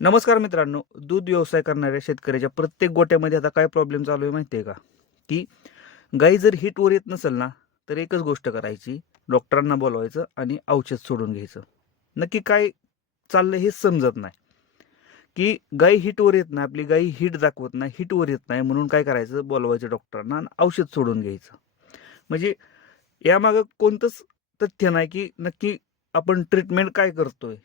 नमस्कार मित्रांनो दूध व्यवसाय करणाऱ्या शेतकऱ्याच्या प्रत्येक गोट्यामध्ये आता काय प्रॉब्लेम चालू आहे माहिती आहे का? की गाई जर हिटवर येत नसेल ना तर एकच गोष्ट करायची डॉक्टरांना बोलवायचं आणि औषध सोडून घ्यायचं. नक्की काय चाललं हे समजत नाही. की गाई हिटवर येत नाही आपली गाई हिट दाखवत नाही हिटवर येत नाही म्हणून काय करायचं? बोलवायचं डॉक्टरांना आणि औषध सोडून घ्यायचं. म्हणजे यामागं कोणतंच तथ्य नाही की नक्की आपण ट्रीटमेंट काय करतोय?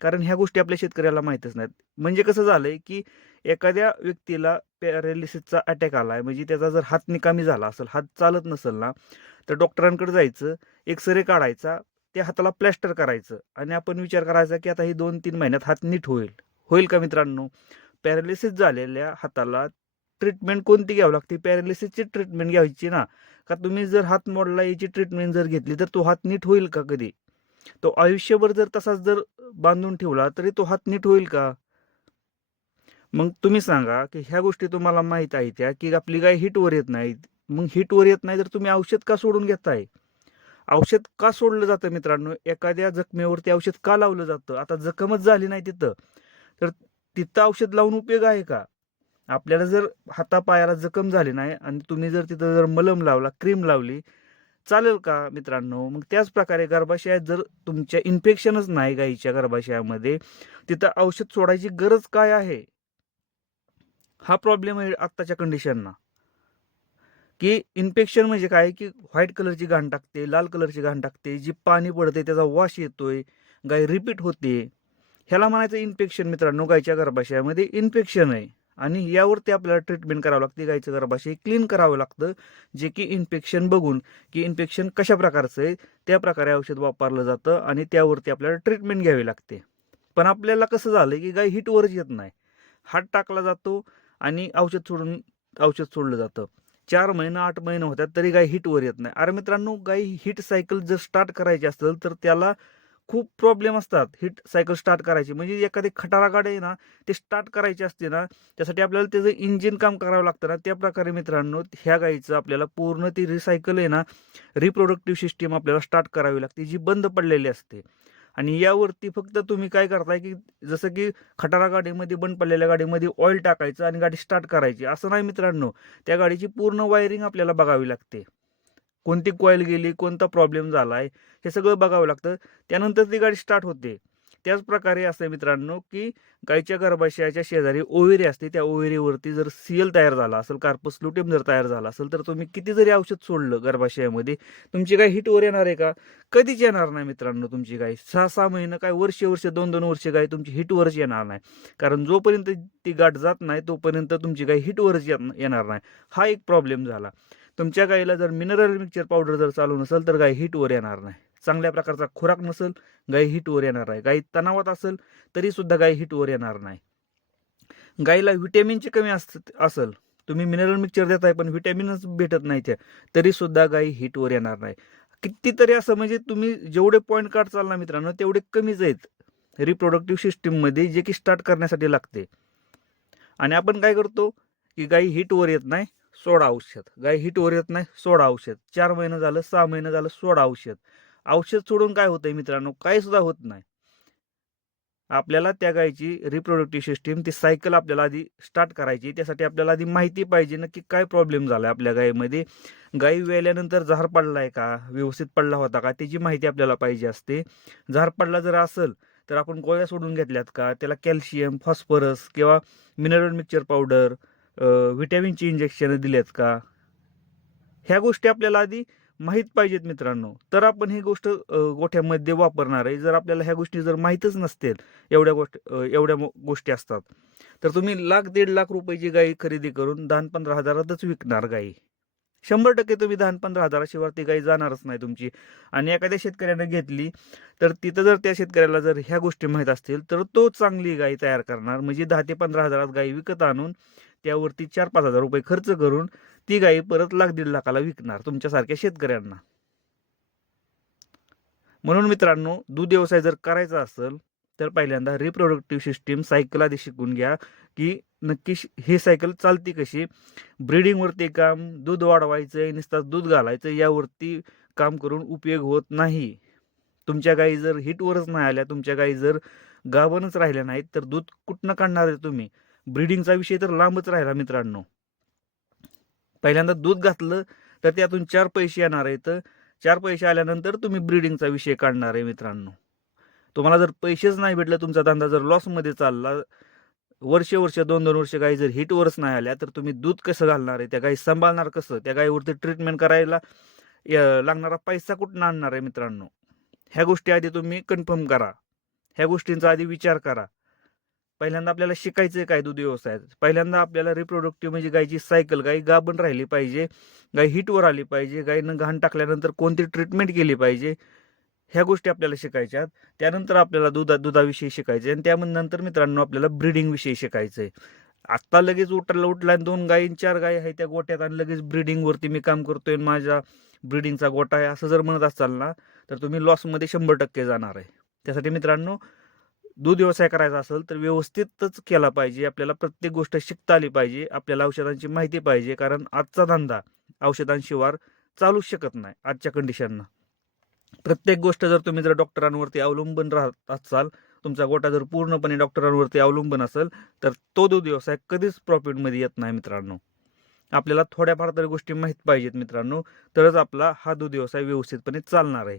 कारण ह्या गोष्टी आपल्या शेतकऱ्याला माहीतच नाहीत. म्हणजे कसं झालंय की एखाद्या व्यक्तीला पॅरालिसिसचा अटॅक आलाय म्हणजे त्याचा जर हात निकामी झाला असेल हात चालत नसेल ना तर डॉक्टरांकडे जायचं एक्सरे काढायचा त्या हाताला प्लॅस्टर करायचं आणि आपण विचार करायचा की आता ही दोन तीन महिन्यात हात नीट होईल. होईल का मित्रांनो? पॅरालिसिस झालेल्या हाताला ट्रीटमेंट कोणती घ्यावी लागते? पॅरालिसिसची ट्रीटमेंट घ्यायची ना. का तुम्ही जर हात मोडला याची ट्रीटमेंट जर घेतली तर तो हात नीट होईल का कधी? तो आयुष्यभर जर तसाच जर बांधून ठेवला तरी तो हात नीट होईल का? मग तुम्ही सांगा की ह्या गोष्टी तुम्हाला माहीत आहेत त्या की आपली गाय हिटवर येत नाहीत. मग हिटवर येत नाही तर तुम्ही औषध का सोडून घेताय? औषध का सोडलं जातं मित्रांनो? एखाद्या जखमेवरती औषध का लावलं जातं? आता जखमच झाली नाही तिथं. तर तिथं औषध लावून उपयोग आहे का? आपल्याला जर हातापायाला जखम झाली नाही आणि तुम्ही जर तिथं जर मलम लावला क्रीम लावली चालेल का मित्रांनो? मग त्याच प्रकारे गर्भाशयात जर तुमच्या इन्फेक्शनच नाही गाईच्या गर्भाशयामध्ये तिथं औषध सोडायची गरज काय आहे? हा प्रॉब्लेम आहे आत्ताच्या कंडिशनना की इन्फेक्शन म्हणजे काय? की व्हाईट कलरची घाण टाकते लाल कलरची घाण टाकते जी पाणी पडते त्याचा वास येतोय गाय रिपीट होते. ह्याला म्हणायचं इन्फेक्शन मित्रांनो गायच्या गर्भाशयामध्ये इन्फेक्शन आहे. आणि यावरती आपल्याला ट्रीटमेंट करावं लागते. गायचं गर्भाशय क्लीन करावं लागतं. जे की इन्फेक्शन बघून की इन्फेक्शन कशा प्रकारचं आहे त्या प्रकारे औषध वापरलं जातं आणि त्यावरती आपल्याला ट्रीटमेंट घ्यावी लागते. पण आपल्याला कसं झालं की गाय हिटवरच येत नाही. हात टाकला जातो आणि औषध सोडून औषध सोडलं जातं. चार महिने आठ महिने होतात तरी गाय हिटवर येत नाही. अरे मित्रांनो गाय हिट सायकल जर स्टार्ट करायची असेल तर त्याला खूप प्रॉब्लेम असतात. ही सायकल स्टार्ट करायची. म्हणजे एखादी खटारा गाडी आहे ना ते स्टार्ट करायची असते ना त्यासाठी आपल्याला त्याचं इंजिन काम करावं लागतं ना. त्या प्रकारे मित्रांनो ह्या गाईचं आपल्याला पूर्ण ती रिसायकल आहे ना रिप्रोडक्टिव्ह सिस्टीम आपल्याला स्टार्ट करावी लागते जी बंद पडलेली असते. आणि यावरती फक्त तुम्ही काय करताय की जसं की खटारा गाडीमध्ये बंद पडलेल्या गाडीमध्ये ऑइल टाकायचं आणि गाडी स्टार्ट करायची. असं नाही मित्रांनो. त्या गाडीची पूर्ण वायरिंग आपल्याला बघावी लागते. कोणती कॉईल गेली कोणता प्रॉब्लेम झाला आहे हे सगळं बघावं लागतं. त्यानंतर ती गाडी स्टार्ट होते. त्याच प्रकारे असं मित्रांनो की गायीच्या गर्भाशयाच्या शेजारी ओवेरी असते. त्या ओवेरीवरती जर सीएल तयार झाला असेल कार्पस लुटेम जर तयार झाला असेल तर तुम्ही किती जरी औषध सोडलं गर्भाशयामध्ये तुमची गाय हिटवर येणार आहे का? कधीच येणार नाही मित्रांनो तुमची गाय. सहा सहा महिने काय वर्षे वर्ष दोन दोन वर्ष गाय तुमची हिटवरच येणार नाही. कारण जोपर्यंत ती गाठ जात नाही तोपर्यंत तुमची गाय हिटवरच येणार नाही. हा एक प्रॉब्लेम झाला. तुमच्या गाईला जर मिनरल मिक्सचर पावडर जर चालू नसेल तर गाय हिटवर येणार नाही. चांगल्या प्रकारचा खुराक नसेल गाय हिटवर येणार आहे गाई तणावात असेल तरी सुद्धा गाय हिटवर येणार नाही. गाईला व्हिटॅमिनची कमी अस असेल तुम्ही मिनरल मिक्सचर देताय पण व्हिटॅमिनच भेटत नाही त्या तरीसुद्धा गाई हिटवर येणार नाही. कितीतरी असं म्हणजे तुम्ही जेवढे पॉईंट काढ चाल ना मित्रांनो तेवढे कमीच आहेत. रिप्रोडक्टिव्ह सिस्टीममध्ये जे की स्टार्ट करण्यासाठी लागते. आणि आपण काय करतो की गाई हिटवर येत नाही सोडा औषध. गाय हिटवर येत नाही सोडा औषध. चार महिने झालं सहा महिने झालं सोडा औषध. औषध सोडून काय होतंय मित्रांनो? काही सुद्धा होत नाही. आपल्याला त्या गायची रिप्रोडक्टिव्ह सिस्टीम ती सायकल आपल्याला आधी स्टार्ट करायची. त्यासाठी आपल्याला आधी माहिती पाहिजे नक्की काय प्रॉब्लेम झाला आपल्या गायीमध्ये गाई वेल्यानंतर झार पडलाय का? व्यवस्थित पडला होता का? त्याची माहिती आपल्याला पाहिजे असते. झार पडला जर असेल तर आपण गोळ्या सोडून घेतल्यात का? त्याला कॅल्शियम फॉस्फरस किंवा मिनरल मिक्सचर पावडर व्हिटॅमिनची इंजेक्शन दिलेत का? ह्या गोष्टी आपल्याला आधी माहीत पाहिजेत मित्रांनो. तर आपण ही गोष्ट गोठ्यामध्ये वापरणार आहे. जर आपल्याला ह्या गोष्टी जर माहीतच नसतील एवढ्या गोष्ट एवढ्या गोष्टी असतात. तर तुम्ही लाख दीड लाख रुपयाची गाई खरेदी करून दहा पंधरा हजारातच विकणार गाई. शंभर टक्के तुम्ही दहा पंधरा हजाराशिवाय ती गाई जाणारच नाही तुमची. आणि एखाद्या शेतकऱ्याने घेतली तर तिथं जर त्या शेतकऱ्याला जर ह्या गोष्टी माहीत असतील तर तो चांगली गाई तयार करणार. म्हणजे दहा ते पंधरा हजारात गाई विकत आणून त्यावरती चार पाच हजार रुपये खर्च करून ती गाई परत लाख दीड लाखाला विकणार तुमच्यासारख्या शेतकऱ्यांना. म्हणून मित्रांनो दूध व्यवसाय जर करायचा असेल तर पहिल्यांदा रिप्रोडक्टिव्ह सिस्टीम सायकल आधी शिकून घ्या की नक्की हे सायकल चालती कशी? ब्रीडिंगवरती काम दूध वाढवायचं नुसतं दूध घालायचं यावरती काम करून उपयोग होत नाही. तुमच्या गाई जर हिटवरच नाही आल्या तुमच्या गाई जर गाभणच राहिल्या नाहीत तर दूध कुठनं काढणार आहे तुम्ही? ब्रिडिंगचा विषय तर लांबच राहिला मित्रांनो. पहिल्यांदा दूध घातलं तर त्यातून चार पैसे येणार आहेत. चार पैसे आल्यानंतर तुम्ही ब्रिडिंगचा विषय काढणार आहे मित्रांनो. तुम्हाला जर पैसेच नाही भेटले तुमचा धंदा जर लॉसमध्ये चालला वर्ष वर्ष दोन दोन वर्ष गाई जर हिटवरच नाही आल्या तर तुम्ही दूध कसं घालणार आहे? त्या गाई सांभाळणार कसं? त्या गाईवरती ट्रीटमेंट करायला य- लागणारा पैसा कुठून आणणार आहे मित्रांनो? ह्या गोष्टी आधी तुम्ही कन्फर्म करा. ह्या गोष्टींचा आधी विचार करा. पहिल्यांदा आपल्याला शिकायचं आहे काय दूध व्यवसायात? पहिल्यांदा आपल्याला रिप्रोडक्टिव्ह म्हणजे गायची सायकल गाई गाबण राहिली पाहिजे गाय हिटवर आली पाहिजे गायनं घाण टाकल्यानंतर कोणती ट्रीटमेंट केली पाहिजे? ह्या गोष्टी आपल्याला शिकायच्या त्यानंतर आपल्याला दुधा दुधाविषयी शिकायचे आणि त्यानंतर मित्रांनो आपल्याला ब्रिडिंगविषयी शिकायचं आहे आत्ता लगेच उठला उठला आणि दोन गायी चार गायी आहे त्या गोट्यात आणि लगेच ब्रिडिंगवरती मी काम करतोय आणि माझ्या ब्रीडिंगचा गोटा आहे असं जर म्हणत असाल ना तर तुम्ही लॉसमध्ये शंभर टक्के जाणार आहे. त्यासाठी मित्रांनो दूध व्यवसाय करायचा असेल तर व्यवस्थितच केला पाहिजे. आपल्याला प्रत्येक गोष्ट शिकता आली पाहिजे. आपल्याला औषधांची माहिती पाहिजे. कारण आजचा धंदा औषधांशिवाय चालूच शकत नाही आजच्या कंडिशनना प्रत्येक गोष्ट जर तुम्ही जर डॉक्टरांवरती अवलंबून राहत असाल तुमचा गोटा जर पूर्णपणे डॉक्टरांवरती अवलंबून असेल तर तो दूध व्यवसाय कधीच प्रॉफिटमध्ये येत नाही मित्रांनो. आपल्याला थोड्याफार तरी गोष्टी माहीत पाहिजेत मित्रांनो. तरच आपला हा दूध व्यवसाय व्यवस्थितपणे चालणार आहे.